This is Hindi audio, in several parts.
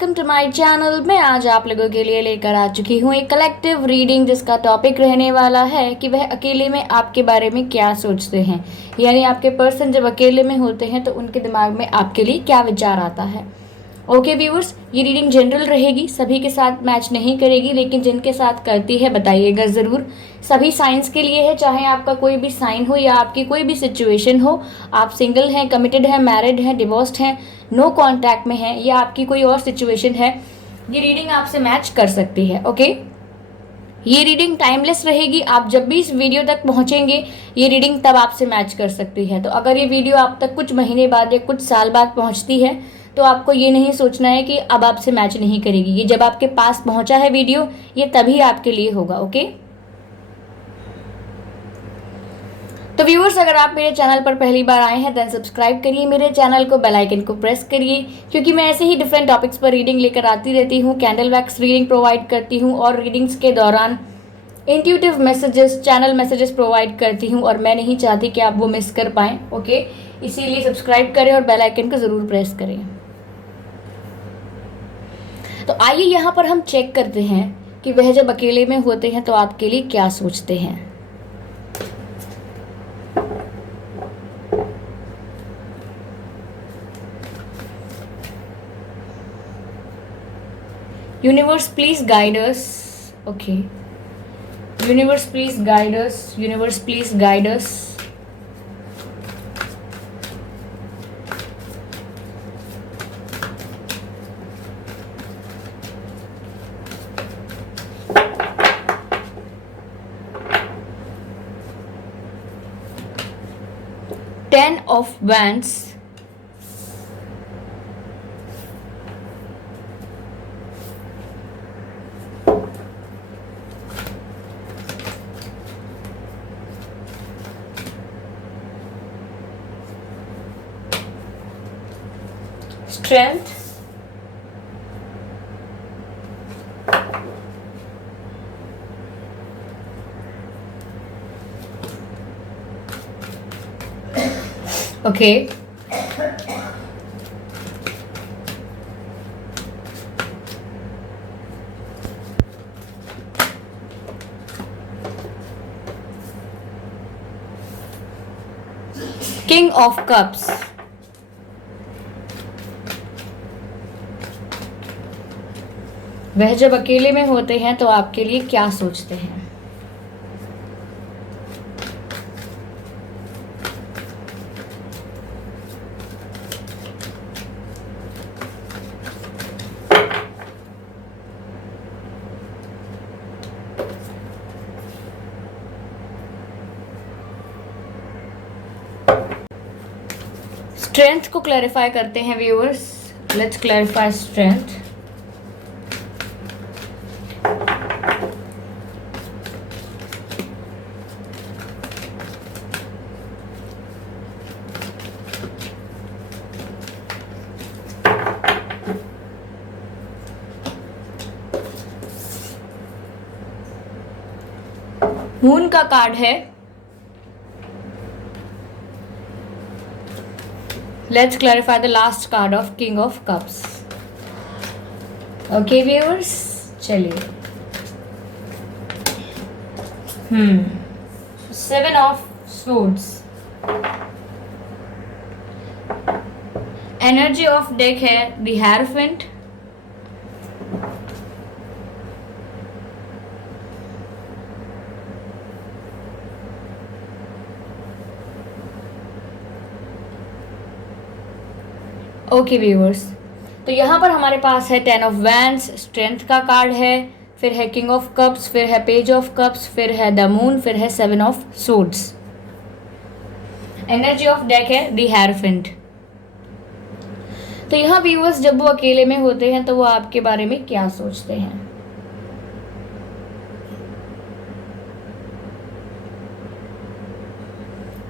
Welcome to my channel. मैं आज आप लोगों के लिए लेकर आ चुकी हूँ एक कलेक्टिव रीडिंग जिसका टॉपिक रहने वाला है कि वह अकेले में आपके बारे में क्या सोचते हैं। यानी आपके पर्सन जब अकेले में होते हैं तो उनके दिमाग में आपके लिए क्या विचार आता है। ओके व्यूअर्स, ये रीडिंग जनरल रहेगी, सभी के साथ मैच नहीं करेगी, लेकिन जिनके साथ करती है बताइएगा ज़रूर। सभी साइंस के लिए है, चाहे आपका कोई भी साइन हो या आपकी कोई भी सिचुएशन हो। आप सिंगल हैं, कमिटेड हैं, मैरिड हैं, डिवोर्स्ड हैं, नो कॉन्टैक्ट में हैं या आपकी कोई और सिचुएशन है, ये रीडिंग आपसे मैच कर सकती है। ओके, ये रीडिंग टाइमलेस रहेगी। आप जब भी इस वीडियो तक पहुंचेंगे ये रीडिंग तब आपसे मैच कर सकती है। तो अगर ये वीडियो आप तक कुछ महीने बाद या कुछ साल बाद पहुंचती है तो आपको ये नहीं सोचना है कि अब आपसे मैच नहीं करेगी। ये जब आपके पास पहुंचा है वीडियो, ये तभी आपके लिए होगा। ओके, तो व्यूअर्स, अगर आप मेरे चैनल पर पहली बार आए हैं देन सब्सक्राइब करिए मेरे चैनल को, बेल आइकन को प्रेस करिए, क्योंकि मैं ऐसे ही डिफरेंट टॉपिक्स पर रीडिंग लेकर आती रहती हूँ। कैंडल वैक्स रीडिंग प्रोवाइड करती हूँ और रीडिंग्स के दौरान intuitive messages, channel messages provide करती हूँ और मैं नहीं चाहती कि आप वो मिस कर पाएँ। ओके, इसीलिए सब्सक्राइब करें और बेल आइकन को ज़रूर प्रेस करें। तो आइए यहाँ पर हम चेक करते हैं कि वह जब अकेले में होते हैं तो आपके लिए क्या सोचते हैं। Universe please guide us. Okay, universe please guide us, universe please guide us. Ten of Wands, Strength, okay, King of Cups, वह जब अकेले में होते हैं तो आपके लिए क्या सोचते हैं। स्ट्रेंथ को क्लैरिफाई करते हैं viewers. Let's clarify strength. Moon का कार्ड है। Let's clarify the last card of king of cups. Okay viewers, चलिए। Seven of swords, energy of deck है द हिएरोफेंट, ओके व्यूअर्स, तो यहाँ पर हमारे पास है टेन ऑफ वैंड्स, स्ट्रेंथ का कार्ड है, फिर है किंग ऑफ कप्स, फिर है पेज ऑफ कप्स, फिर है द मून, फिर है seven of swords. Energy of deck है द हिएरोफेंट। तो यहाँ व्यूअर्स जब वो अकेले में होते हैं तो वो आपके बारे में क्या सोचते हैं।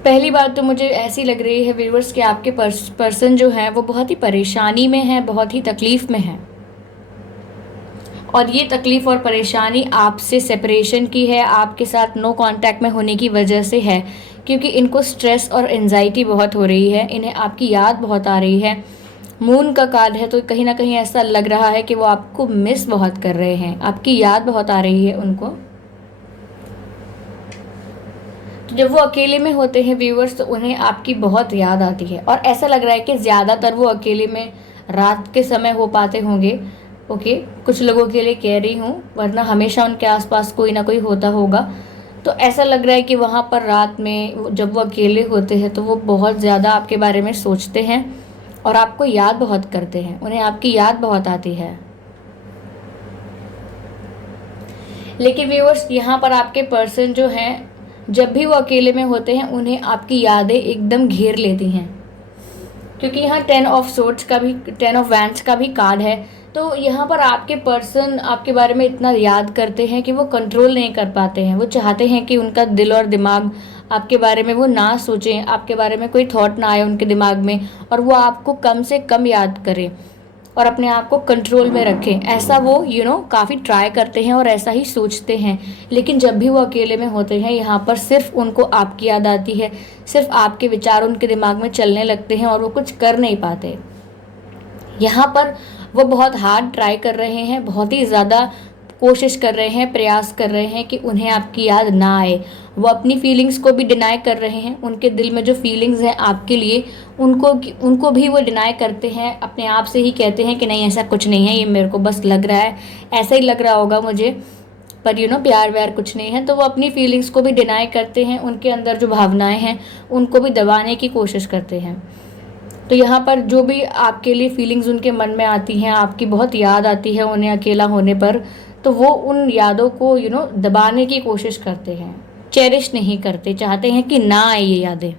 पहली बात तो मुझे ऐसी लग रही है व्यूअर्स कि आपके पर्सन जो है वो बहुत ही परेशानी में है, बहुत ही तकलीफ़ में है, और ये तकलीफ़ और परेशानी आपसे सेपरेशन की है, आपके साथ नो कांटेक्ट में होने की वजह से है, क्योंकि इनको स्ट्रेस और एंजाइटी बहुत हो रही है, इन्हें आपकी याद बहुत आ रही है। मून का कार्ड है, तो कहीं ना कहीं ऐसा लग रहा है कि वो आपको मिस बहुत कर रहे हैं, आपकी याद बहुत आ रही है उनको। तो जब वो अकेले में होते हैं व्यूअर्स, तो उन्हें आपकी बहुत याद आती है, और ऐसा लग रहा है कि ज़्यादातर वो अकेले में रात के समय हो पाते होंगे। ओके, कुछ लोगों के लिए कह रही हूँ, वरना हमेशा उनके आसपास कोई ना कोई होता होगा। तो ऐसा लग रहा है कि वहाँ पर रात में जब वो अकेले होते हैं तो वो बहुत ज़्यादा आपके बारे में सोचते हैं और आपको याद बहुत करते हैं, उन्हें आपकी याद बहुत आती है। लेकिन व्यूअर्स, यहाँ पर आपके पर्सन जो हैं, जब भी वो अकेले में होते हैं उन्हें आपकी यादें एकदम घेर लेती हैं, क्योंकि यहाँ 10 ऑफ सोर्ड्स का भी, 10 ऑफ वैंड्स का भी कार्ड है। तो यहाँ पर आपके पर्सन आपके बारे में इतना याद करते हैं कि वो कंट्रोल नहीं कर पाते हैं। वो चाहते हैं कि उनका दिल और दिमाग आपके बारे में वो ना सोचें, आपके बारे में कोई थॉट ना आए उनके दिमाग में, और वो आपको कम से कम याद करें और अपने आप को कंट्रोल में रखें। ऐसा वो काफ़ी ट्राई करते हैं और ऐसा ही सोचते हैं। लेकिन जब भी वो अकेले में होते हैं, यहाँ पर सिर्फ उनको आपकी याद आती है, सिर्फ आपके विचार उनके दिमाग में चलने लगते हैं और वो कुछ कर नहीं पाते। यहाँ पर वो बहुत हार्ड ट्राई कर रहे हैं, बहुत ही ज़्यादा कोशिश कर रहे हैं, प्रयास कर रहे हैं कि उन्हें आपकी याद ना आए। वो अपनी फीलिंग्स को भी डिनाई कर रहे हैं, उनके दिल में जो फीलिंग्स हैं आपके लिए, उनको भी वो डिनाई करते हैं, अपने आप से ही कहते हैं कि नहीं ऐसा कुछ नहीं है, ये मेरे को बस लग रहा है, ऐसा ही लग रहा होगा मुझे, पर प्यार व्यार कुछ नहीं है। तो वो अपनी फीलिंग्स को भी डिनाई करते हैं, उनके अंदर जो भावनाएं हैं उनको भी दबाने की कोशिश करते हैं। तो यहाँ पर जो भी आपके लिए फीलिंग्स उनके मन में आती हैं, आपकी बहुत याद आती है उन्हें अकेला होने पर, तो वो उन यादों को दबाने की कोशिश करते हैं, चेरिश नहीं करते, चाहते हैं कि ना आए ये यादें।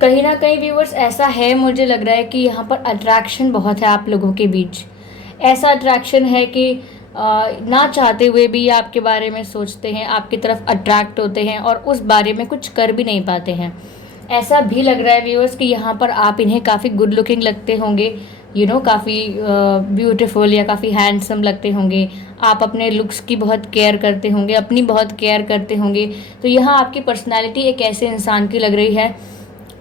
कहीं ना कहीं व्यूवर्स ऐसा है, मुझे लग रहा है कि यहाँ पर अट्रैक्शन बहुत है आप लोगों के बीच। ऐसा अट्रैक्शन है कि ना चाहते हुए भी ये आपके बारे में सोचते हैं, आपकी तरफ अट्रैक्ट होते हैं और उस बारे में कुछ कर भी नहीं पाते हैं। ऐसा भी लग रहा है व्यूअर्स कि यहाँ पर आप इन्हें काफ़ी गुड लुकिंग लगते होंगे, काफ़ी ब्यूटीफुल या काफ़ी हैंडसम लगते होंगे। आप अपने लुक्स की बहुत केयर करते होंगे, अपनी बहुत केयर करते होंगे। तो यहाँ आपकी पर्सनैलिटी एक ऐसे इंसान की लग रही है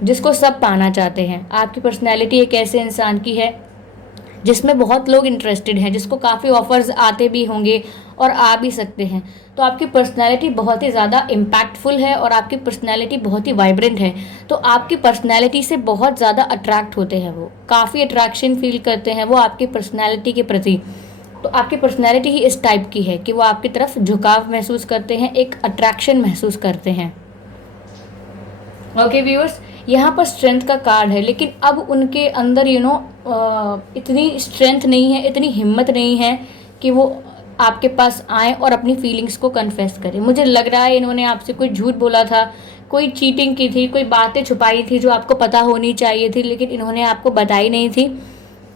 जिसको सब पाना चाहते हैं। आपकी पर्सनैलिटी एक ऐसे इंसान की है जिसमें बहुत लोग इंटरेस्टेड हैं, जिसको काफ़ी ऑफर्स आते भी होंगे और आ भी सकते हैं। तो आपकी पर्सनैलिटी बहुत ही ज़्यादा इम्पैक्टफुल है और आपकी पर्सनैलिटी बहुत ही वाइब्रेंट है। तो आपकी पर्सनैलिटी से बहुत ज़्यादा अट्रैक्ट होते हैं, वो काफ़ी अट्रैक्शन फील करते हैं वो आपकी पर्सनैलिटी के प्रति। तो आपकी पर्सनैलिटी ही इस टाइप की है कि वो आपकी तरफ झुकाव महसूस करते हैं, एक अट्रैक्शन महसूस करते हैं। ओके व्यूअर्स, यहाँ पर स्ट्रेंथ का कार्ड है, लेकिन अब उनके अंदर इतनी स्ट्रेंथ नहीं है, इतनी हिम्मत नहीं है कि वो आपके पास आए और अपनी फीलिंग्स को कन्फेस करें। मुझे लग रहा है इन्होंने आपसे कोई झूठ बोला था, कोई चीटिंग की थी, कोई बातें छुपाई थी जो आपको पता होनी चाहिए थी, लेकिन इन्होंने आपको बताई नहीं थी।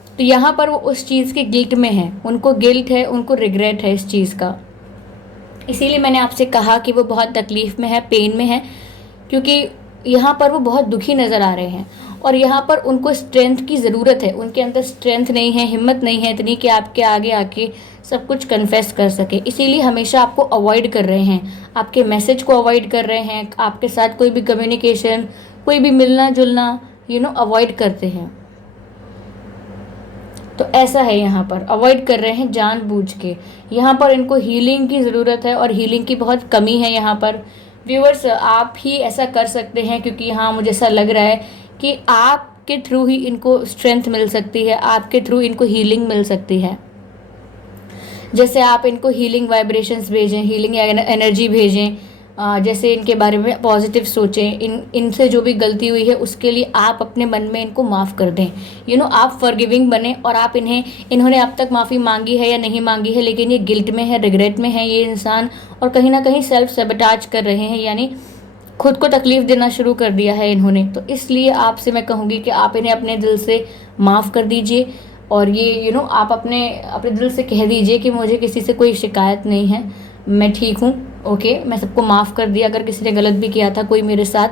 तो यहाँ पर वो उस चीज़ के गिल्ट में है, उनको गिल्ट है, उनको रिग्रेट है इस चीज़ का। इसीलिए मैंने आपसे कहा कि वो बहुत तकलीफ़ में है, पेन में है, क्योंकि यहाँ पर वो बहुत दुखी नज़र आ रहे हैं और यहाँ पर उनको स्ट्रेंथ की ज़रूरत है। उनके अंदर स्ट्रेंथ नहीं है, हिम्मत नहीं है इतनी कि आपके आगे आके सब कुछ कन्फेस कर सके। इसीलिए हमेशा आपको अवॉइड कर रहे हैं, आपके मैसेज को अवॉइड कर रहे हैं, आपके साथ कोई भी कम्युनिकेशन, कोई भी मिलना जुलना अवॉइड करते हैं। तो ऐसा है, यहाँ पर अवॉइड कर रहे हैं जानबूझ के। यहाँ पर इनको हीलिंग की ज़रूरत है और हीलिंग की बहुत कमी है यहाँ पर। व्यूअर्स, आप ही ऐसा कर सकते हैं, क्योंकि यहाँ मुझे ऐसा लग रहा है कि आपके थ्रू ही इनको स्ट्रेंथ मिल सकती है, आपके थ्रू इनको हीलिंग मिल सकती है। जैसे आप इनको हीलिंग वाइब्रेशंस भेजें, हीलिंग एनर्जी भेजें, जैसे इनके बारे में पॉजिटिव सोचें, इनसे जो भी गलती हुई है उसके लिए आप अपने मन में इनको माफ़ कर दें। आप फॉरगिविंग बने और आप इन्होंने अब तक माफ़ी मांगी है या नहीं मांगी है, लेकिन ये गिल्ट में है, रिग्रेट में है ये इंसान, और कहीं ना कहीं सेल्फ सेबोटाज कर रहे हैं, यानी खुद को तकलीफ़ देना शुरू कर दिया है इन्होंने। तो इसलिए आपसे मैं कहूँगी कि आप इन्हें अपने दिल से माफ़ कर दीजिए और ये आप अपने दिल से कह दीजिए कि मुझे किसी से कोई शिकायत नहीं है, मैं ठीक हूँ, ओके, मैं सबको माफ़ कर दिया अगर किसी ने गलत भी किया था कोई मेरे साथ।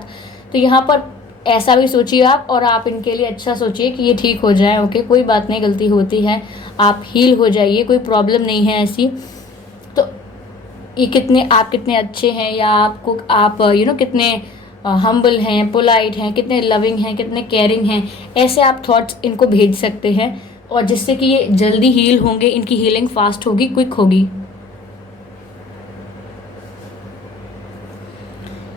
तो यहाँ पर ऐसा भी सोचिए आप, और आप इनके लिए अच्छा सोचिए कि ये ठीक हो जाए। ओके, कोई बात नहीं, गलती होती है, आप हील हो जाइए, कोई प्रॉब्लम नहीं है ऐसी। तो ये कितने अच्छे हैं, या आपको आप कितने हम्बल हैं, पोलाइट हैं, कितने लविंग हैं, कितने केयरिंग हैं, ऐसे आप थॉट्स इनको भेज सकते हैं, और जिससे कि ये जल्दी हील होंगे, इनकी हीलिंग फास्ट होगी, क्विक होगी।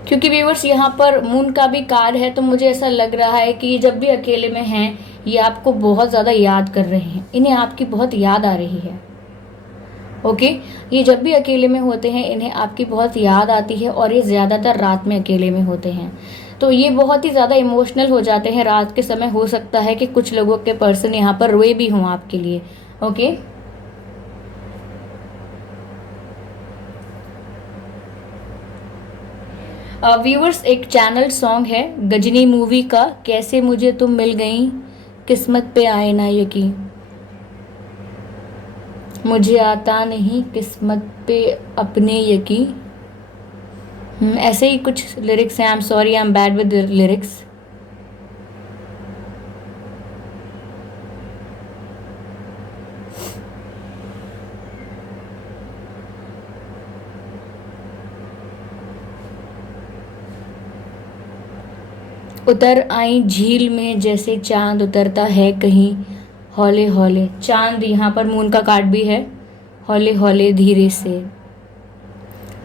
क्योंकि व्यूअर्स यहाँ पर मून का भी कार्ड है, तो मुझे ऐसा लग रहा है कि ये जब भी अकेले में हैं, ये आपको बहुत ज़्यादा याद कर रहे हैं, इन्हें आपकी बहुत याद आ रही है। ओके, ये जब भी अकेले में होते हैं इन्हें आपकी बहुत याद आती है, और ये ज़्यादातर रात में अकेले में होते हैं। तो ये बहुत ही ज़्यादा इमोशनल हो जाते हैं रात के समय। हो सकता है कि कुछ लोगों के पर्सन यहाँ पर रोए भी हों आपके लिए। ओके, व्यूअर्स, एक चैनल सॉन्ग है गजनी मूवी का, कैसे मुझे तुम मिल गई, किस्मत पे आए ना यकीन, मुझे आता नहीं किस्मत पे अपने यकीन। ऐसे ही कुछ लिरिक्स हैं। I am sorry, I am bad with lyrics. उतर आई झील में जैसे चांद उतरता है कहीं, हौले हौले। चांद यहाँ पर मून का कार्ड भी है। हौले हौले धीरे से,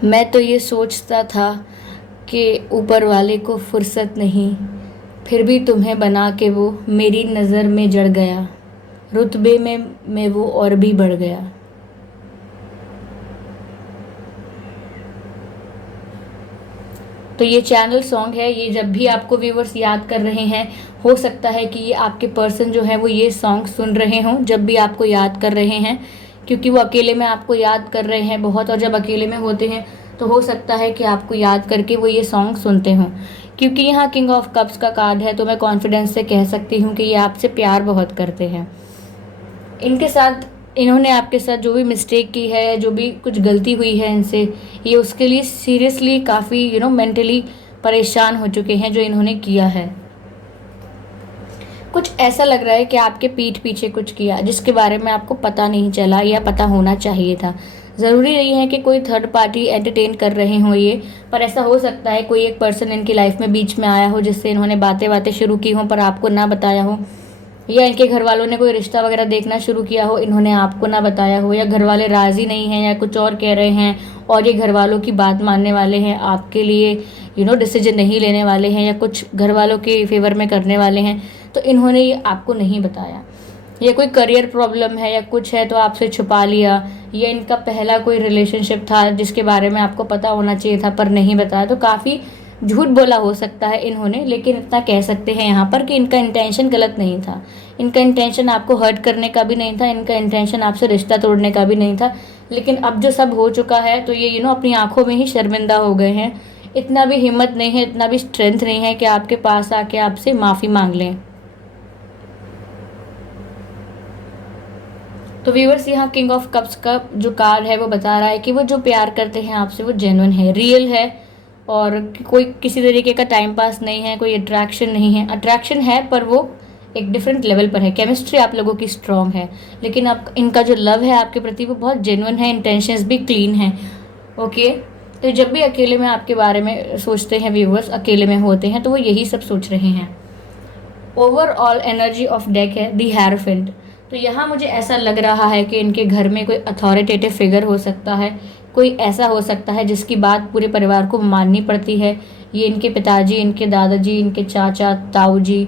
मैं तो ये सोचता था कि ऊपर वाले को फुर्सत नहीं, फिर भी तुम्हें बना के वो मेरी नज़र में जड़ गया, रुतबे में वो और भी बढ़ गया। तो ये चैनल सॉन्ग है। ये जब भी आपको व्यूवर्स याद कर रहे हैं, हो सकता है कि ये आपके पर्सन जो है वो ये सॉन्ग सुन रहे हों जब भी आपको याद कर रहे हैं, क्योंकि वो अकेले में आपको याद कर रहे हैं बहुत, और जब अकेले में होते हैं तो हो सकता है कि आपको याद करके वो ये सॉन्ग सुनते हों। क्योंकि यहाँ किंग ऑफ कप्स का कार्ड है, तो मैं कॉन्फिडेंस से कह सकती हूँ कि ये आपसे प्यार बहुत करते हैं। इनके साथ इन्होंने आपके साथ जो भी मिस्टेक की है, जो भी कुछ गलती हुई है इनसे, ये उसके लिए सीरियसली काफ़ी मेंटली परेशान हो चुके हैं जो इन्होंने किया है। कुछ ऐसा लग रहा है कि आपके पीठ पीछे कुछ किया जिसके बारे में आपको पता नहीं चला, या पता होना चाहिए था। ज़रूरी नहीं है कि कोई थर्ड पार्टी एंटरटेन कर रहे हों ये, पर ऐसा हो सकता है कोई एक पर्सन इनकी लाइफ में बीच में आया हो, जिससे इन्होंने बातें बातें शुरू की हों पर आपको ना बताया हो, या इनके घर वालों ने कोई रिश्ता वगैरह देखना शुरू किया हो, इन्होंने आपको ना बताया हो, या घर वाले राज़ी नहीं हैं या कुछ और कह रहे हैं, और ये घर वालों की बात मानने वाले हैं, आपके लिए डिसीजन नहीं लेने वाले हैं, या कुछ घर वालों के फेवर में करने वाले हैं, तो इन्होंने ये आपको नहीं बताया। या कोई करियर प्रॉब्लम है या कुछ है तो आपसे छुपा लिया, या इनका पहला कोई रिलेशनशिप था जिसके बारे में आपको पता होना चाहिए था पर नहीं बताया। तो काफ़ी झूठ बोला हो सकता है इन्होंने, लेकिन इतना कह सकते हैं यहाँ पर कि इनका इंटेंशन गलत नहीं था। इनका इंटेंशन आपको हर्ट करने का भी नहीं था, इनका इंटेंशन आपसे रिश्ता तोड़ने का भी नहीं था। लेकिन अब जो सब हो चुका है तो ये अपनी आंखों में ही शर्मिंदा हो गए हैं। इतना भी हिम्मत नहीं है, इतना भी स्ट्रेंथ नहीं है कि आपके पास आके आपसे माफ़ी मांग लें। तो व्यूअर्स, यहाँ किंग ऑफ कप्स का जो कार्ड है वो बता रहा है कि वो जो प्यार करते हैं आपसे वो जेन्युइन है, रियल है, और कोई किसी तरीके का टाइम पास नहीं है, कोई अट्रैक्शन नहीं है। अट्रैक्शन है पर वो एक डिफरेंट लेवल पर है। केमिस्ट्री आप लोगों की स्ट्रॉन्ग है, लेकिन आप इनका जो लव है आपके प्रति वो बहुत जेन्युइन है, इंटेंशंस भी क्लीन है। ओके, तो जब भी अकेले में आपके बारे में सोचते हैं व्यूअर्स, अकेले में होते हैं, तो वो यही सब सोच रहे हैं। ओवरऑल एनर्जी ऑफ डेक है दी हेरोफेंट। तो यहाँ मुझे ऐसा लग रहा है कि इनके घर में कोई अथॉरिटेटिव फिगर हो सकता है, कोई ऐसा हो सकता है जिसकी बात पूरे परिवार को माननी पड़ती है। ये इनके पिताजी, इनके दादाजी, इनके चाचा, ताऊ जी,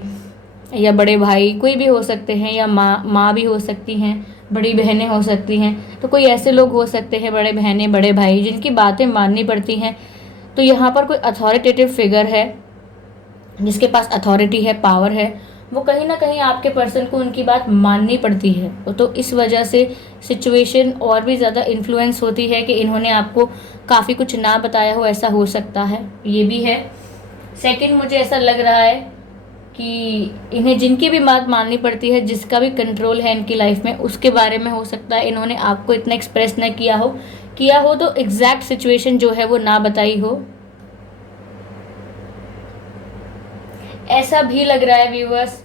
या बड़े भाई, कोई भी हो सकते हैं, या माँ भी हो सकती हैं, बड़ी बहनें हो सकती हैं। तो कोई ऐसे लोग हो सकते हैं, बड़े बहनें, बड़े भाई, जिनकी बातें माननी पड़ती हैं। तो यहाँ पर कोई अथॉरिटेटिव फिगर है जिसके पास अथॉरिटी है, पावर है, वो कहीं ना कहीं आपके पर्सन को उनकी बात माननी पड़ती है। तो इस वजह से सिचुएशन और भी ज़्यादा इन्फ्लुएंस होती है कि इन्होंने आपको काफ़ी कुछ ना बताया हो, ऐसा हो सकता है, ये भी है। सेकंड, मुझे ऐसा लग रहा है कि इन्हें जिनकी भी बात माननी पड़ती है, जिसका भी कंट्रोल है इनकी लाइफ में, उसके बारे में हो सकता है इन्होंने आपको इतना एक्सप्रेस ना किया हो तो एग्जैक्ट सिचुएशन जो है वो ना बताई हो। ऐसा भी लग रहा है व्यूअर्स।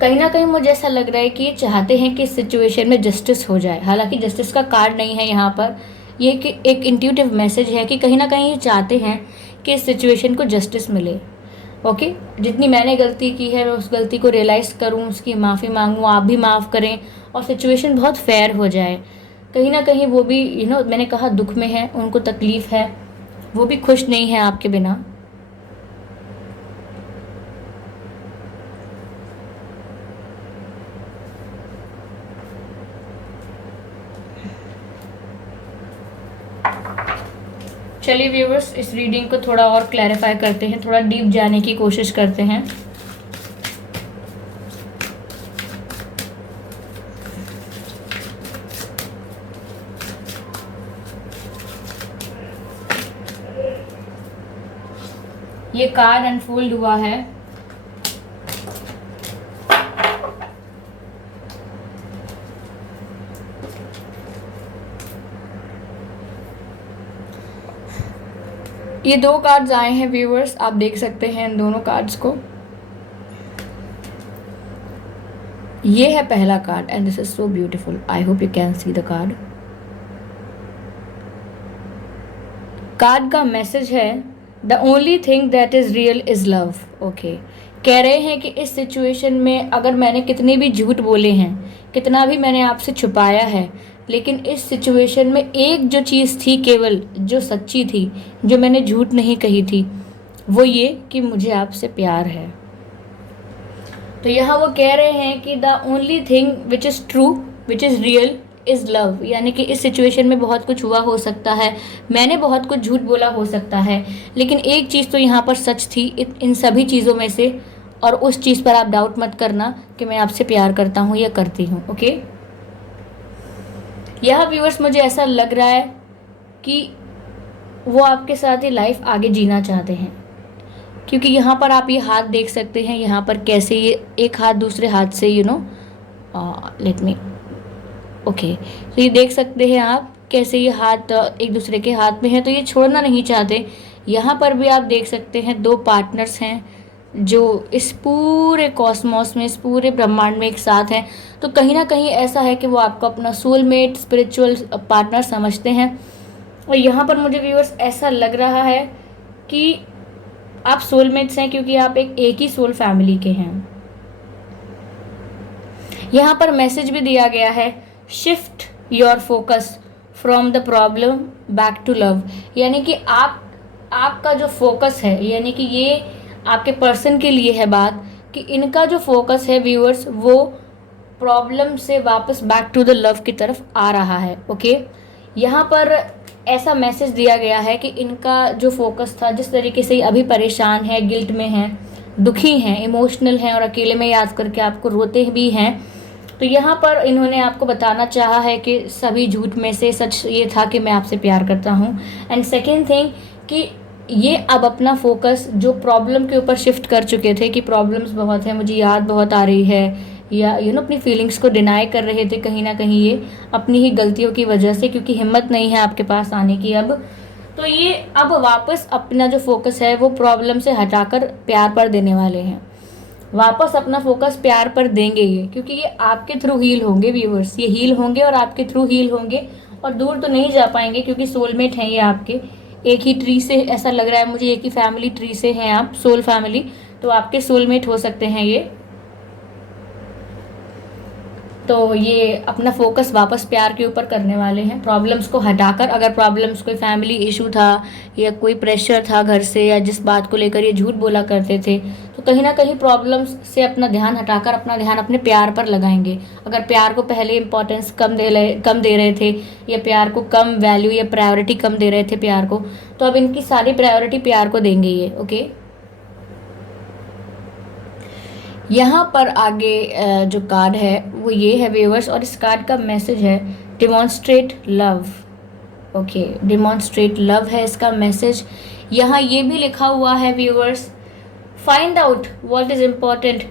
कहीं ना कहीं मुझे ऐसा लग रहा है कि ये चाहते हैं कि इस सिचुएशन में जस्टिस हो जाए, हालांकि जस्टिस का कार्ड नहीं है यहाँ पर। ये कि एक इंट्यूटिव मैसेज है कि कहीं ना कहीं ये चाहते हैं कि इस सिचुएशन को जस्टिस मिले। ओके, जितनी मैंने गलती की है मैं उस गलती को रियलाइज़ करूँ, उसकी माफ़ी मांगूँ, आप भी माफ़ करें और सिचुएशन बहुत फेयर हो जाए। कहीं ना कहीं वो भी मैंने कहा दुख में है, उनको तकलीफ़ है, वो भी खुश नहीं है आपके बिना। चलिए व्यूवर्स, इस रीडिंग को थोड़ा और क्लैरिफाई करते हैं, थोड़ा डीप जाने की कोशिश करते हैं। ये कार्ड अनफोल्ड हुआ है। ये दो कार्ड्स आए हैं व्यूअर्स, आप देख सकते हैं इन दोनों कार्ड्स को। ये है पहला card and this is so beautiful, I hope you can see the card. Card का मैसेज है the only thing that is real is love. Okay, कह रहे हैं कि इस सिचुएशन में अगर मैंने कितने भी झूठ बोले हैं, कितना भी मैंने आपसे छुपाया है, लेकिन इस सिचुएशन में एक जो चीज़ थी केवल जो सच्ची थी, जो मैंने झूठ नहीं कही थी, वो ये कि मुझे आपसे प्यार है। तो यहाँ वो कह रहे हैं कि the only thing which is true which is real is love. यानी कि इस सिचुएशन में बहुत कुछ हुआ हो सकता है, मैंने बहुत कुछ झूठ बोला हो सकता है, लेकिन एक चीज़ तो यहाँ पर सच थी इन सभी चीज़ों में से, और उस चीज़ पर आप डाउट मत करना कि मैं आपसे प्यार करता हूँ या करती हूँ। ओके, यह व्यूअर्स मुझे ऐसा लग रहा है कि वो आपके साथ ही लाइफ आगे जीना चाहते हैं, क्योंकि यहाँ पर आप ये हाथ देख सकते हैं, यहाँ पर कैसे ये एक हाथ दूसरे हाथ से लेट मी ओके, तो ये देख सकते हैं आप कैसे ये हाथ एक दूसरे के हाथ में है, तो ये छोड़ना नहीं चाहते। यहाँ पर भी आप देख सकते हैं दो पार्टनर्स हैं जो इस पूरे कॉस्मॉस में, इस पूरे ब्रह्मांड में एक साथ हैं। तो कहीं ना कहीं ऐसा है कि वो आपको अपना सोलमेट, स्पिरिचुअल पार्टनर समझते हैं। और यहाँ पर मुझे व्यूअर्स ऐसा लग रहा है कि आप सोलमेट्स हैं, क्योंकि आप एक ही सोल फैमिली के हैं। यहाँ पर मैसेज भी दिया गया है, shift your focus from the problem back to love. यानी कि आपका जो फोकस है, यानी कि ये आपके पर्सन के लिए है बात, कि इनका जो फोकस है व्यूअर्स, वो प्रॉब्लम से वापस बैक टू द लव की तरफ आ रहा है। ओके, यहाँ पर ऐसा मैसेज दिया गया है कि इनका जो फोकस था, जिस तरीके से अभी परेशान है, गिल्ट में हैं, दुखी हैं, इमोशनल हैं और अकेले में याद करके आपको रोते भी हैं, तो यहाँ पर इन्होंने आपको बताना चाहा है कि सभी झूठ में से सच ये था कि मैं आपसे प्यार करता हूँ। एंड सेकेंड थिंग कि ये अब अपना फोकस जो प्रॉब्लम के ऊपर शिफ्ट कर चुके थे कि प्रॉब्लम्स बहुत हैं, मुझे याद बहुत आ रही है, या अपनी फीलिंग्स को डिनाई कर रहे थे कहीं ना कहीं, ये अपनी ही गलतियों की वजह से, क्योंकि हिम्मत नहीं है आपके पास आने की अब। तो ये अब वापस अपना जो फोकस है वो प्रॉब्लम से हटाकर प्यार पर देने वाले हैं। वापस अपना फोकस प्यार पर देंगे ये, क्योंकि ये आपके थ्रू हील होंगे व्यूअर्स, ये हील होंगे और आपके थ्रू हील होंगे, और दूर तो नहीं जा पाएंगे क्योंकि सोलमेट हैं ये आपके। एक ही ट्री से, ऐसा लग रहा है मुझे, एक ही फैमिली ट्री से हैं आप, सोल फैमिली, तो आपके सोलमेट हो सकते हैं ये। तो ये अपना फोकस वापस प्यार के ऊपर करने वाले हैं, प्रॉब्लम्स को हटाकर। अगर प्रॉब्लम्स कोई फैमिली इशू था या कोई प्रेशर था घर से, या जिस बात को लेकर ये झूठ बोला करते थे, तो कहीं ना कहीं प्रॉब्लम्स से अपना ध्यान हटाकर अपना ध्यान अपने प्यार पर लगाएंगे। अगर प्यार को पहले इंपॉर्टेंस कम दे रहे थे, या प्यार को कम वैल्यू या प्रायोरिटी कम दे रहे थे प्यार को, तो अब इनकी सारी प्रायोरिटी प्यार को देंगे ये। ओके, यहाँ पर आगे जो कार्ड है वो ये है व्यूअर्स, और इस कार्ड का मैसेज है demonstrate love. Okay, demonstrate love है इसका मैसेज। यहाँ ये भी लिखा हुआ है viewers, find out what is important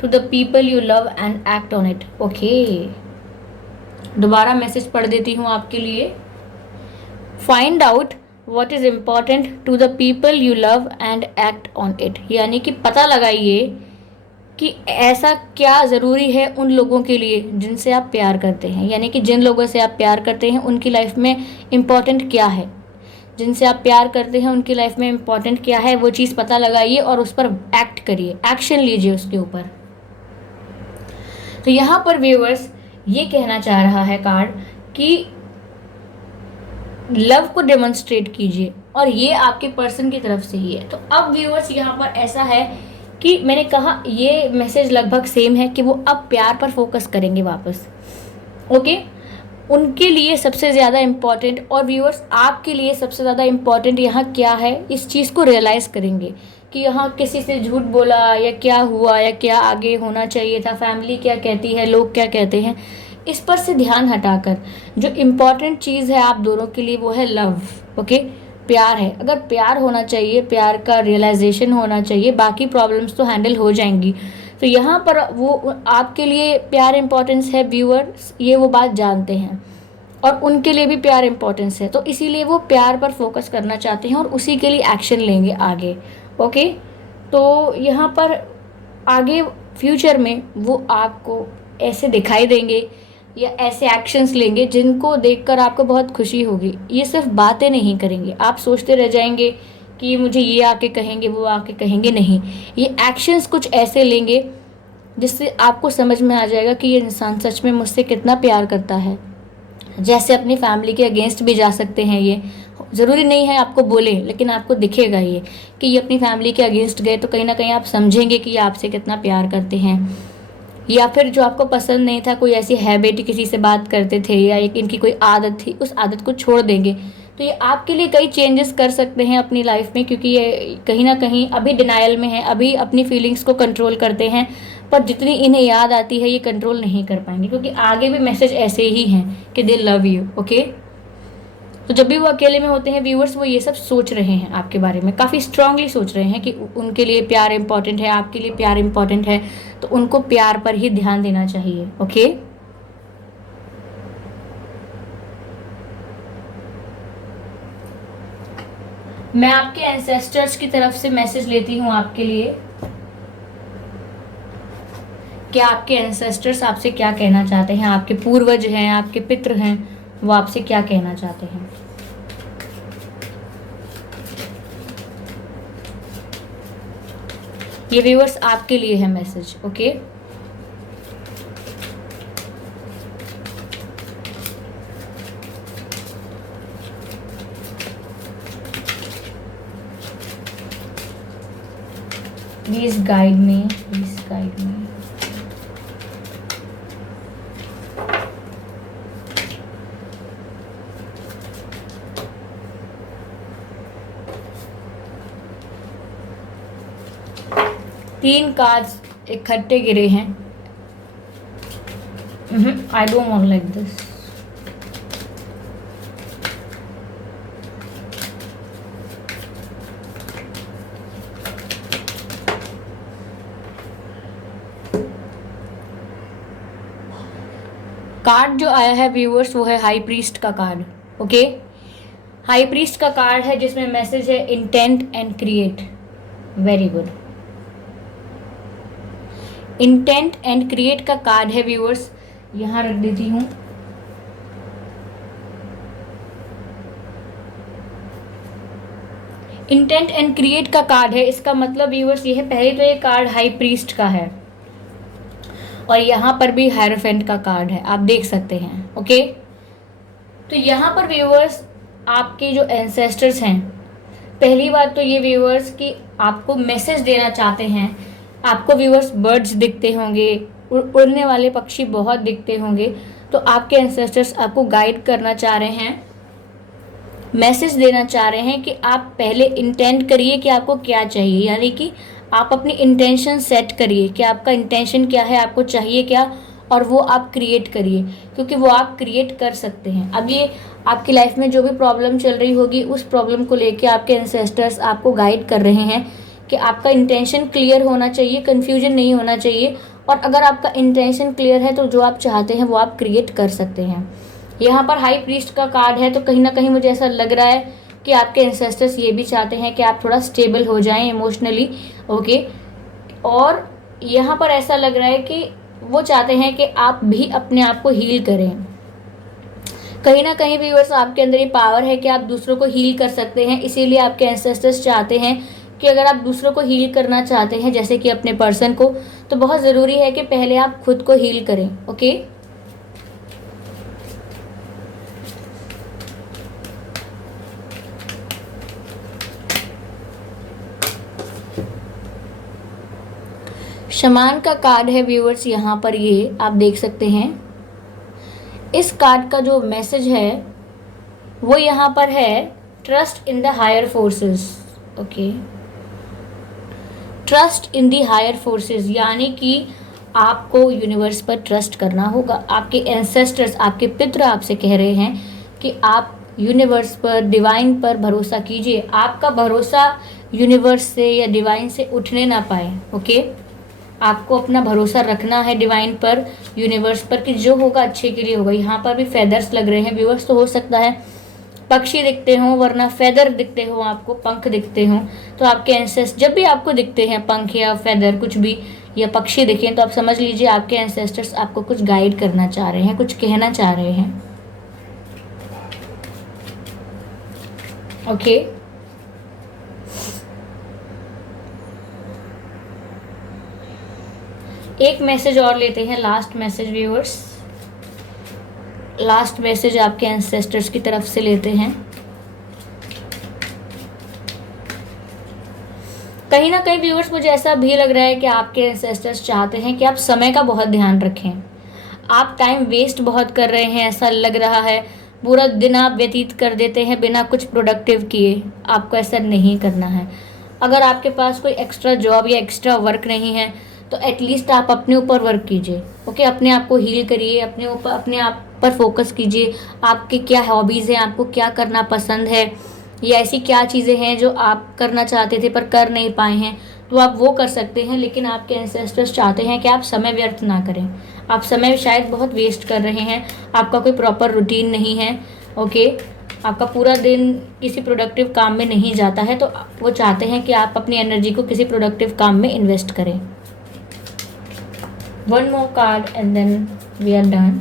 to the people you love and act on it. Okay, दोबारा मैसेज पढ़ देती हूँ आपके लिए। Find out what is important to the people you love and act on it, यानी कि पता लगाइए कि ऐसा क्या ज़रूरी है उन लोगों के लिए जिनसे आप प्यार करते हैं, यानी कि जिन लोगों से आप प्यार करते हैं उनकी लाइफ में इम्पॉर्टेंट क्या है, जिनसे आप प्यार करते हैं उनकी लाइफ में इम्पॉर्टेंट क्या है, वो चीज़ पता लगाइए और उस पर एक्ट करिए, एक्शन लीजिए उसके ऊपर। तो यहाँ पर व्यूअर्स ये कहना चाह रहा है कार्ड कि लव को डेमोन्स्ट्रेट कीजिए और ये आपके पर्सन की तरफ से ही है। तो अब व्यूअर्स यहाँ पर ऐसा है कि मैंने कहा ये मैसेज लगभग सेम है कि वो अब प्यार पर फोकस करेंगे वापस। ओके, उनके लिए सबसे ज़्यादा इम्पॉर्टेंट और व्यूअर्स आपके लिए सबसे ज़्यादा इम्पॉर्टेंट यहाँ क्या है, इस चीज़ को रियलाइज़ करेंगे कि यहाँ किसी से झूठ बोला या क्या हुआ या क्या आगे होना चाहिए था, फैमिली क्या कहती है, लोग क्या कहते हैं, इस पर से ध्यान हटाकर जो इम्पॉर्टेंट चीज़ है आप दोनों के लिए वो है लव। ओके, प्यार है। अगर प्यार होना चाहिए, प्यार का रियलाइजेशन होना चाहिए, बाकी प्रॉब्लम्स तो हैंडल हो जाएंगी। तो यहाँ पर वो आपके लिए प्यार इम्पोर्टेंस है व्यूअर्स, ये वो बात जानते हैं और उनके लिए भी प्यार इम्पोर्टेंस है, तो इसीलिए वो प्यार पर फोकस करना चाहते हैं और उसी के लिए एक्शन लेंगे आगे। ओके, तो यहाँ पर आगे फ्यूचर में वो आपको ऐसे दिखाई देंगे या ऐसे एक्शंस लेंगे जिनको देखकर आपको बहुत खुशी होगी। ये सिर्फ बातें नहीं करेंगे, आप सोचते रह जाएंगे कि मुझे ये आके कहेंगे वो आके कहेंगे, नहीं, ये एक्शंस कुछ ऐसे लेंगे जिससे आपको समझ में आ जाएगा कि ये इंसान सच में मुझसे कितना प्यार करता है। जैसे अपनी फैमिली के अगेंस्ट भी जा सकते हैं, ये ज़रूरी नहीं है आपको बोले, लेकिन आपको दिखेगा ये कि ये अपनी फैमिली के अगेंस्ट गए तो कहीं ना कहीं आप समझेंगे कि ये आपसे कितना प्यार करते हैं। या फिर जो आपको पसंद नहीं था, कोई ऐसी हैबिट, किसी से बात करते थे या एक इनकी कोई आदत थी, उस आदत को छोड़ देंगे। तो ये आपके लिए कई चेंजेस कर सकते हैं अपनी लाइफ में, क्योंकि ये कहीं ना कहीं अभी डिनायल में है, अभी अपनी फीलिंग्स को कंट्रोल करते हैं, पर जितनी इन्हें याद आती है ये कंट्रोल नहीं कर पाएंगे, क्योंकि आगे भी मैसेज ऐसे ही हैं कि दे लव यू। ओके, तो जब भी वो अकेले में होते हैं व्यूअर्स, वो ये सब सोच रहे हैं आपके बारे में, काफ़ी स्ट्रांगली सोच रहे हैं कि उनके लिए प्यार इंपॉर्टेंट है, आपके लिए प्यार इंपॉर्टेंट है, तो उनको प्यार पर ही ध्यान देना चाहिए। ओके, मैं आपके एंसेस्टर्स की तरफ से मैसेज लेती हूँ आपके लिए। क्या आपके एंसेस्टर्स आपसे क्या कहना चाहते हैं, आपके पूर्वज हैं, आपके पितृ हैं, वो आपसे क्या कहना चाहते हैं। ये व्यूअर्स आपके लिए है message. Okay, please guide me, please guide me. तीन कार्ड्स इकट्ठे गिरे हैं। I don't want like this. Card जो आया है व्यूअर्स वो है हाई प्रीस्ट का कार्ड। ओके, हाई प्रीस्ट का कार्ड है जिसमें मैसेज है intent and create. Very good, intent and create का कार्ड है व्यूअर्स, यहां रख देती हूं। इंटेंट एंड क्रिएट का कार्ड है, इसका मतलब व्यूअर्स ये है, पहले तो ये कार्ड हाई प्रीस्ट का है और यहाँ पर भी हायरोफेंट का कार्ड है, आप देख सकते हैं। ओके, तो यहाँ पर व्यूअर्स आपके जो एंसेस्टर्स हैं, पहली बात तो ये व्यूअर्स कि आपको मैसेज देना चाहते हैं। आपको व्यूअर्स बर्ड्स दिखते होंगे, उड़ने वाले पक्षी बहुत दिखते होंगे, तो आपके एंसेस्टर्स आपको गाइड करना चाह रहे हैं, मैसेज देना चाह रहे हैं कि आप पहले इंटेंट करिए कि आपको क्या चाहिए, यानी कि आप अपनी इंटेंशन सेट करिए कि आपका इंटेंशन क्या है, आपको चाहिए क्या, और वो आप क्रिएट करिए, क्योंकि वो आप क्रिएट कर सकते हैं। अब ये आपकी लाइफ में जो भी प्रॉब्लम चल रही होगी, उस प्रॉब्लम को लेके आपके एंसेस्टर्स आपको गाइड कर रहे हैं कि आपका इंटेंशन क्लियर होना चाहिए, कन्फ्यूजन नहीं होना चाहिए, और अगर आपका इंटेंशन क्लियर है तो जो आप चाहते हैं वो आप क्रिएट कर सकते हैं। यहाँ पर हाई प्रीस्ट का कार्ड है, तो कहीं ना कहीं मुझे ऐसा लग रहा है कि आपके एंसेस्टर्स ये भी चाहते हैं कि आप थोड़ा स्टेबल हो जाएं इमोशनली, ओके। और यहाँ पर ऐसा लग रहा है कि वो चाहते हैं कि आप भी अपने आप को हील करें। कहीं ना कहीं व्यूअर्स आपके अंदर ये पावर है कि आप दूसरों को हील कर सकते हैं, इसीलिए आपके एंसेस्टर्स चाहते हैं कि अगर आप दूसरों को हील करना चाहते हैं, जैसे कि अपने पर्सन को, तो बहुत ज़रूरी है कि पहले आप खुद को हील करें, ओके। शमान का कार्ड है व्यूअर्स, यहाँ पर ये आप देख सकते हैं। इस कार्ड का जो मैसेज है वो यहाँ पर है, trust in the higher forces, okay. Trust in the higher forces, यानी कि आपको यूनिवर्स पर ट्रस्ट करना होगा। आपके एंसेस्टर्स, आपके पितृ आपसे कह रहे हैं कि आप यूनिवर्स पर, डिवाइन पर भरोसा कीजिए। आपका भरोसा यूनिवर्स से या डिवाइन से उठने ना पाए, ओके। आपको अपना भरोसा रखना है डिवाइन पर, यूनिवर्स पर, कि जो होगा अच्छे के लिए होगा। यहाँ पर भी फेदर्स लग रहे हैं व्यूअर्स, तो हो सकता है पक्षी दिखते हों, वरना फेदर दिखते हो, आपको पंख दिखते हों। तो आपके एंसेस्टर, जब भी आपको दिखते हैं पंख या फेदर कुछ भी, या पक्षी दिखें, तो आप समझ लीजिए आपके एंसेस्टर्स आपको कुछ गाइड करना चाह रहे हैं, कुछ कहना चाह रहे हैं, ओके। एक मैसेज और लेते हैं, last message viewers, last message आपके एंसेस्टर्स की तरफ से लेते हैं। कहीं ना कहीं व्यूअर्स मुझे ऐसा भी लग रहा है कि आपके एंसेस्टर्स चाहते हैं कि आप समय का बहुत ध्यान रखें। आप टाइम वेस्ट बहुत कर रहे हैं, ऐसा लग रहा है। पूरा दिन आप व्यतीत कर देते हैं बिना कुछ प्रोडक्टिव किए। आपको ऐसा नहीं करना है। अगर आपके पास कोई एक्स्ट्रा जॉब या एक्स्ट्रा वर्क नहीं है तो एटलीस्ट आप अपने ऊपर वर्क कीजिए, ओके। अपने आप को हील करिए, अपने ऊपर, अपने आप पर फोकस कीजिए। आपके क्या हॉबीज़ हैं, आपको क्या करना पसंद है, या ऐसी क्या चीज़ें हैं जो आप करना चाहते थे पर कर नहीं पाए हैं, तो आप वो कर सकते हैं। लेकिन आपके एंसेस्टर्स चाहते हैं कि आप समय व्यर्थ ना करें। आप समय शायद बहुत वेस्ट कर रहे हैं, आपका कोई प्रॉपर रूटीन नहीं है, ओके। आपका पूरा दिन किसी प्रोडक्टिव काम में नहीं जाता है, तो वो चाहते हैं कि आप अपनी एनर्जी को किसी प्रोडक्टिव काम में इन्वेस्ट करें। One more card and then we are done.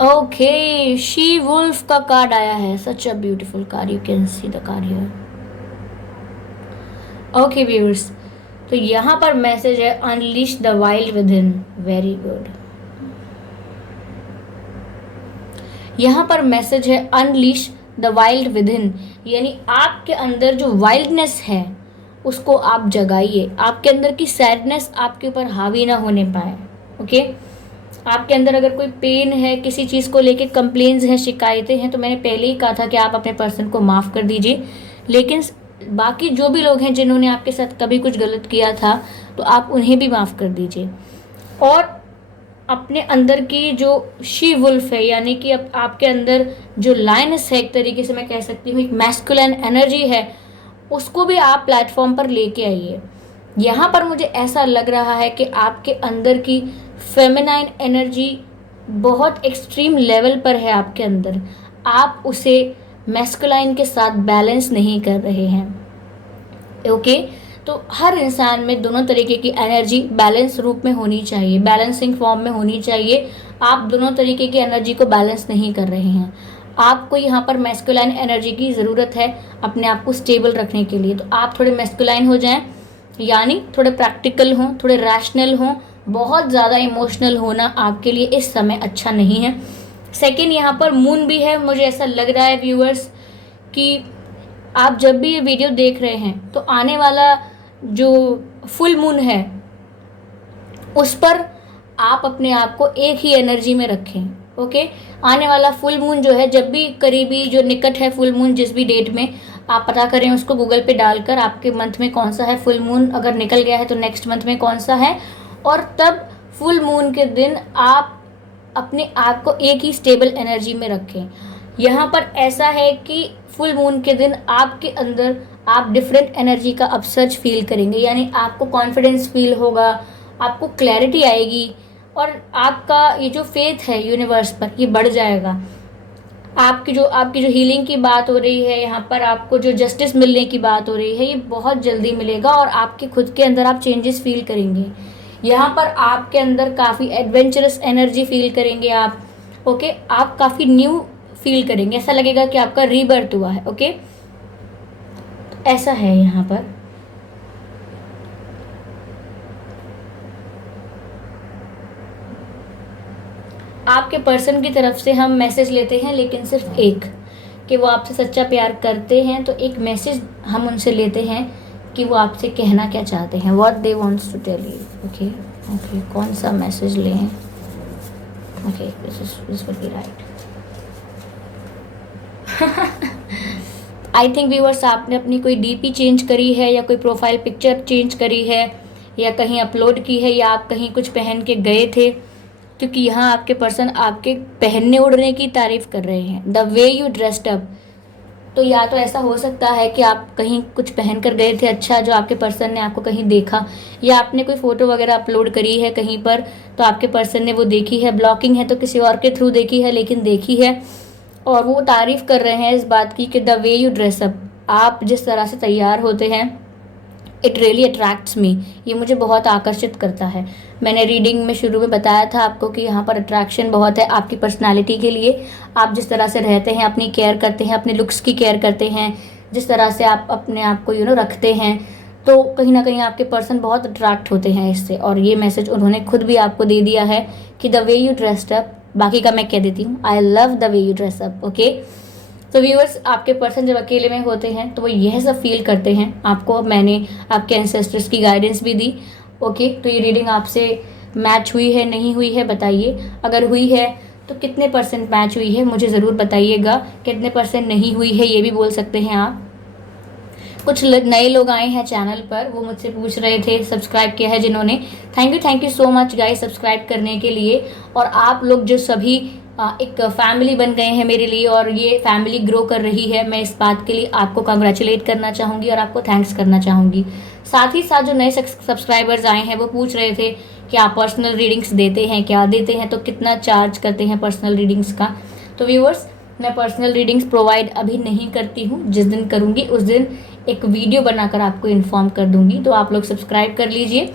Okay, she wolf का कार्ड आया है। Such a beautiful card. You can see the card here. Okay viewers, तो यहाँ पर मैसेज है, unleash the wild with in. Very good. यहाँ पर मैसेज है, unleash the wild with in, यानी आपके अंदर जो वाइल्डनेस है उसको आप जगाइए। आपके अंदर की सैडनेस आपके ऊपर हावी ना होने पाए, ओके। आपके अंदर अगर कोई पेन है, किसी चीज़ को लेके कंप्लेन्स हैं, शिकायतें हैं, तो मैंने पहले ही कहा था कि आप अपने पर्सन को माफ़ कर दीजिए। लेकिन बाकी जो भी लोग हैं जिन्होंने आपके साथ कभी कुछ गलत किया था, तो आप उन्हें भी माफ़ कर दीजिए। और अपने अंदर की जो शी वुल्फ है, यानी कि अब आपके अंदर जो लायनेस है, एक तरीके से मैं कह सकती हूँ, एक मैस्कुलिन एनर्जी है, उसको भी आप प्लेटफॉर्म पर लेके आइए। यहाँ पर मुझे ऐसा लग रहा है कि आपके अंदर की फेमिनाइन एनर्जी बहुत एक्सट्रीम लेवल पर है आपके अंदर। आप उसे मैस्कुलाइन के साथ बैलेंस नहीं कर रहे हैं, ओके। तो हर इंसान में दोनों तरीके की एनर्जी बैलेंस रूप में होनी चाहिए, बैलेंसिंग फॉर्म में होनी चाहिए। आप दोनों तरीके की एनर्जी को बैलेंस नहीं कर रहे हैं। आपको यहाँ पर मैस्कुलाइन एनर्जी की ज़रूरत है अपने आप को स्टेबल रखने के लिए। तो आप थोड़े मैस्कुलाइन हो जाएं, यानी थोड़े प्रैक्टिकल हों, थोड़े रैशनल हों। बहुत ज़्यादा इमोशनल होना आपके लिए इस समय अच्छा नहीं है। सेकेंड, यहाँ पर मून भी है। मुझे ऐसा लग रहा है व्यूअर्स कि आप जब भी ये वीडियो देख रहे हैं तो आने वाला जो फुल मून है उस पर आप अपने आप को एक ही एनर्जी में रखें, ओके। आने वाला फुल मून जो है, जब भी करीबी जो निकट है फुल मून, जिस भी डेट में आप पता करें उसको गूगल पे डालकर आपके मंथ में कौन सा है फुल मून, अगर निकल गया है तो नेक्स्ट मंथ में कौन सा है, और तब फुल मून के दिन आप अपने आप को एक ही स्टेबल एनर्जी में रखें। यहाँ पर ऐसा है कि फुल मून के दिन आपके अंदर आप डिफरेंट एनर्जी का अपसर्ज फील करेंगे, यानी आपको कॉन्फिडेंस फील होगा, आपको क्लैरिटी आएगी और आपका ये जो फेथ है यूनिवर्स पर ये बढ़ जाएगा। आपकी जो हीलिंग की बात हो रही है, यहाँ पर आपको जो जस्टिस मिलने की बात हो रही है, ये बहुत जल्दी मिलेगा और आपके खुद के अंदर आप चेंजेस फील करेंगे। यहाँ पर आपके अंदर काफ़ी एडवेंचरस एनर्जी फील करेंगे आप। ओके, आप काफ़ी न्यू फील करेंगे, ऐसा लगेगा कि आपका रीबर्थ हुआ है। ओके, ऐसा है यहाँ पर। आपके पर्सन की तरफ से हम मैसेज लेते हैं, लेकिन सिर्फ एक, कि वो आपसे सच्चा प्यार करते हैं, तो एक मैसेज हम उनसे लेते हैं कि वो आपसे कहना क्या चाहते हैं, what they wants to tell you. Okay okay, कौन सा मैसेज लें? Okay, this will be right. I think viewers, आपने अपनी कोई डीपी चेंज करी है या कोई प्रोफाइल पिक्चर चेंज करी है या कहीं अपलोड की है या आप कहीं कुछ पहन के गए थे, क्योंकि यहाँ आपके पर्सन आपके पहनने ओढ़ने की तारीफ कर रहे हैं, the way you dressed up. तो या तो ऐसा हो सकता है कि आप कहीं कुछ पहन कर गए थे अच्छा, जो आपके पर्सन ने आपको कहीं देखा, या आपने कोई फ़ोटो वगैरह अपलोड करी है कहीं पर तो आपके पर्सन ने वो देखी है, ब्लॉकिंग है तो किसी और के थ्रू देखी है, लेकिन देखी है और वो तारीफ़ कर रहे हैं इस बात की कि the way you dress up, आप जिस तरह से तैयार होते हैं, इट रियली अट्रैक्ट्स मी, ये मुझे बहुत आकर्षित करता है। मैंने रीडिंग में शुरू में बताया था आपको कि यहाँ पर अट्रैक्शन बहुत है आपकी पर्सनालिटी के लिए। आप जिस तरह से रहते हैं, अपनी केयर करते हैं, अपने लुक्स की केयर करते हैं, जिस तरह से आप अपने आप को रखते हैं, तो कहीं ना कहीं आपके पर्सन बहुत अट्रैक्ट होते हैं इससे। और ये मैसेज उन्होंने खुद भी आपको दे दिया है कि the way you dressed up, बाकी का मैं कह देती हूँ, I love the way you dress up. Okay, तो व्यूअर्स, आपके पर्सन जब अकेले में होते हैं तो वो यह सब फील करते हैं। आपको मैंने आपके एंसेस्टर्स की गाइडेंस भी दी। ओके, तो ये रीडिंग आपसे मैच हुई है, नहीं हुई है, बताइए। अगर हुई है तो कितने % मैच हुई है मुझे ज़रूर बताइएगा, कितने % नहीं हुई है ये भी बोल सकते हैं आप। कुछ नए लोग आए हैं चैनल पर, वो मुझसे पूछ रहे थे, सब्सक्राइब किया है जिन्होंने, thank you so much guys subscribe करने के लिए। और आप लोग जो सभी एक फैमिली बन गए हैं मेरे लिए और ये फैमिली ग्रो कर रही है, मैं इस बात के लिए आपको कंग्रेचुलेट करना चाहूँगी और आपको थैंक्स करना चाहूँगी। साथ ही साथ जो नए सब्सक्राइबर्स आए हैं वो पूछ रहे थे कि आप पर्सनल रीडिंग्स देते हैं क्या, देते हैं तो कितना चार्ज करते हैं पर्सनल रीडिंग्स का। तो व्यूअर्स, मैं पर्सनल रीडिंग्स प्रोवाइड अभी नहीं करती हूँ, जिस दिन करूँगी उस दिन एक वीडियो बनाकर आपको इन्फॉर्म कर दूँगी। तो आप लोग सब्सक्राइब कर लीजिए,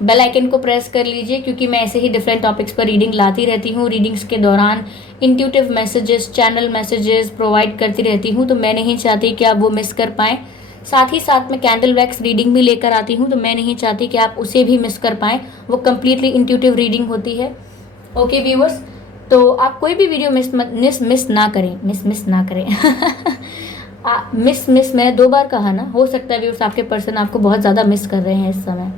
बेल आइकन को प्रेस कर लीजिए, क्योंकि मैं ऐसे ही डिफरेंट टॉपिक्स पर रीडिंग लाती रहती हूँ। रीडिंग्स के दौरान intuitive messages, channel messages provide करती रहती हूँ, तो मैं नहीं चाहती कि आप वो मिस कर पाएँ। साथ ही साथ मैं कैंडल वैक्स रीडिंग भी लेकर आती हूँ, तो मैं नहीं चाहती कि आप उसे भी मिस कर पाएँ, वो कम्प्लीटली इंट्यूटिव रीडिंग होती है। ओके व्यूअर्स, तो आप कोई भी वीडियो मिस ना करें, मिस ना करें। मिस मैंने 2 बार कहा ना, हो सकता है व्यूअर्स आपके पर्सन आपको बहुत ज़्यादा मिस कर रहे हैं इस समय,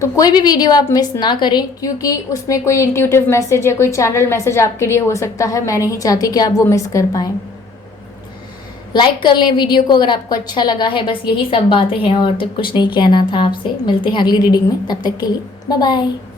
तो कोई भी वीडियो आप मिस ना करें, क्योंकि उसमें कोई इंट्यूटिव मैसेज या कोई चैनल मैसेज आपके लिए हो सकता है, मैं नहीं चाहती कि आप वो मिस कर पाएँ। लाइक कर लें वीडियो को अगर आपको अच्छा लगा है। बस यही सब बातें हैं और तो कुछ नहीं कहना था आपसे। मिलते हैं अगली रीडिंग में, तब तक के लिए बाय बाय।